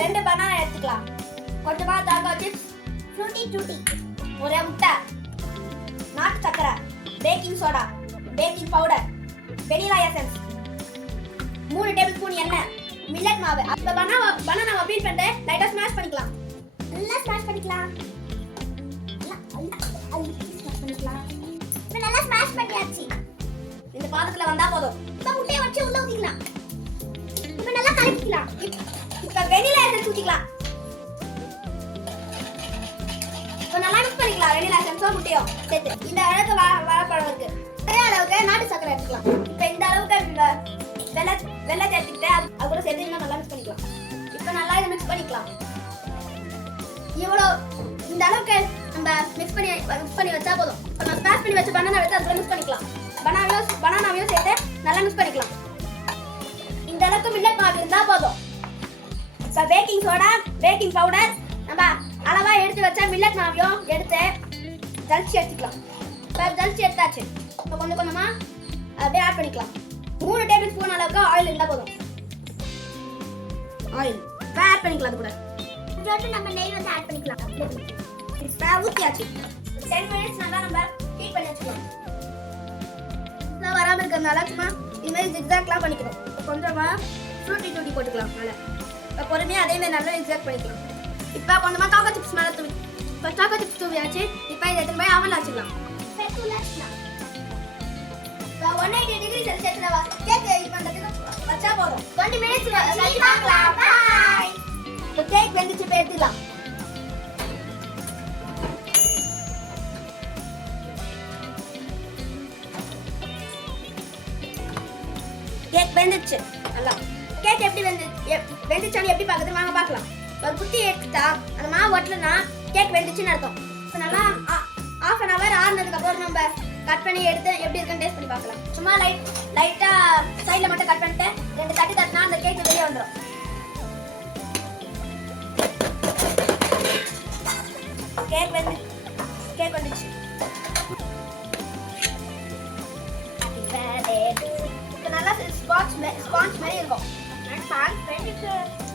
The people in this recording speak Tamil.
2 பனானா எடுத்துக்கலாம். கொஞ்சமா சாக்கோ சிப்ஸ், ஃப்ரூட்டி டூட்டி, ஒரு முட்டை, நாட்டு சக்கரை, baking soda, baking powder, vanilla essence, 3 tablespoon எண்ணெய், மில்லட் மாவு. அப்ப பனானாவை பீல் பண்ணிட்டு லைட்டா ஸ்மாஷ் பண்ணிக்கலாம். நல்லா ஸ்மாஷ் பண்ணிக்கலாம். நல்லா ஸ்மாஷ் பண்ணியாச்சு. இந்த பாத்திரத்துல வந்தா போதும். இப்ப முட்டையை வச்சு உள்ள ஊத்திக்கலாம். இப்ப நல்லா கலக்கிக்கலாம். இப்ப வெனிலா எசன்ஸ் ஊத்திக்கலாம். இப்ப நல்லா மிக்ஸ் பண்ணிக்கலாம். வெனிலா எசன்ஸும் முட்டையும் சேர்த்து. இந்த அளவுக்கு வாழைப்பழம் இருக்கு. அதே அளவுக்கு நாட்டு சக்கரை எடுத்துக்கலாம். இப்ப இந்த அளவுக்கு வெள்ளை சேர்த்துக்கிட்டு அது கூட சேர்த்து இன்னும் நல்லா மிக்ஸ் பண்ணிக்கலாம். இப்ப நல்லா இதை மிக்ஸ் பண்ணிக்கலாம். இவ்வளோ இந்த அளவுக்கு நம்ம மிக்ஸ் பண்ணி வச்சா போதும். இப்போ நம்ம ஸ்மாஷ் பண்ணி வச்ச பனானா எடுத்து அதுல மிக்ஸ் பண்ணிக்கலாம். பனானாவையும் சேர்த்து நல்லா மிக்ஸ் பண்ணிக்கலாம். இந்த அளவுக்கு மில்லட் மாவு இருந்தா போதும். இப்போ பேக்கிங் சோடா, பேக்கிங் பவுடர் நம்ம அளவா எடுத்து வச்சா மில்லட் மாவையும் எடுத்து ஜலிச்சு எடுத்துக்கலாம். இப்போ ஜலிச்சு எடுத்தாச்சு. இப்போ கொஞ்சம் கொஞ்சமா அப்படியே ஆட் பண்ணிக்கலாம். 3 டேபிள் ஸ்பூன் அளவுக்கு ஆயில் இருந்தா போதும். ஆயில் ஆட் பண்ணிக்கலாம். அது கூட கொஞ்சம் நம்ம நெய் வந்து ஆட் பண்ணிக்கலாம். இப்போ ஊத்தியாச்சு. 10 மினிட்ஸ் நல்லா நம்ம ஹீட் பண்ணி வச்சுக்கலாம். இதெல்லாம் வராம இருக்கிறதுனால சும்மா இது மாதிரி ஜிக்ஸாக்லாம் பண்ணிக்கணும். கொஞ்சமா ஃப்ரூட்டி டூட்டி போட்டுக்கலாம் மேலே. இப்போ பொறுமையாக அதே மாதிரி நல்லா ஜிக்ஸாக் பண்ணிக்கலாம். இப்போ கொஞ்சமா சாக்கோ சிப்ஸ் மேலே தூவி. இப்போ சாக்கோ சிப்ஸ் தூவியாச்சு. இப்போ இதை எடுத்து போய் அவனில் வச்சுக்கலாம். 180 டிகிரி செல்சியஸ்ல கேக் ஹீட் பண்றதுக்கு வச்சா போதும். 20 மினிட்ஸ் பார்க்கலாம். பை. இப்போ கேக் வெந்துச்சு எடுத்துக்கலாம். கேக் வெந்துச்சு. நல்லா கேக் எப்படி வெந்துச்சான்னு எப்படி பார்க்கறது வாங்க பார்க்கலாம். ஒரு குட்டி எடுத்துட்டா அந்த மாவு ஒட்டலனா கேக் வெந்துச்சுன்னு அர்த்தம். இப்போ நல்லா ½ an hour ஆறுனதுக்கு அப்புறம் நம்ம கட் பண்ணி எடுத்து எப்படி இருக்குன்னு டேஸ்ட் பண்ணி பார்க்கலாம். சும்மா லைட்டா சைடுல மட்டும் கட் பண்ணிட்டு 2 தட்டு தட்டினா அந்த கேக் வெளியே வந்துடும். கேக் வந்துச்சு. இப்போ நல்லா ஸ்பாஞ்ச் மாதிரி இருக்கும்.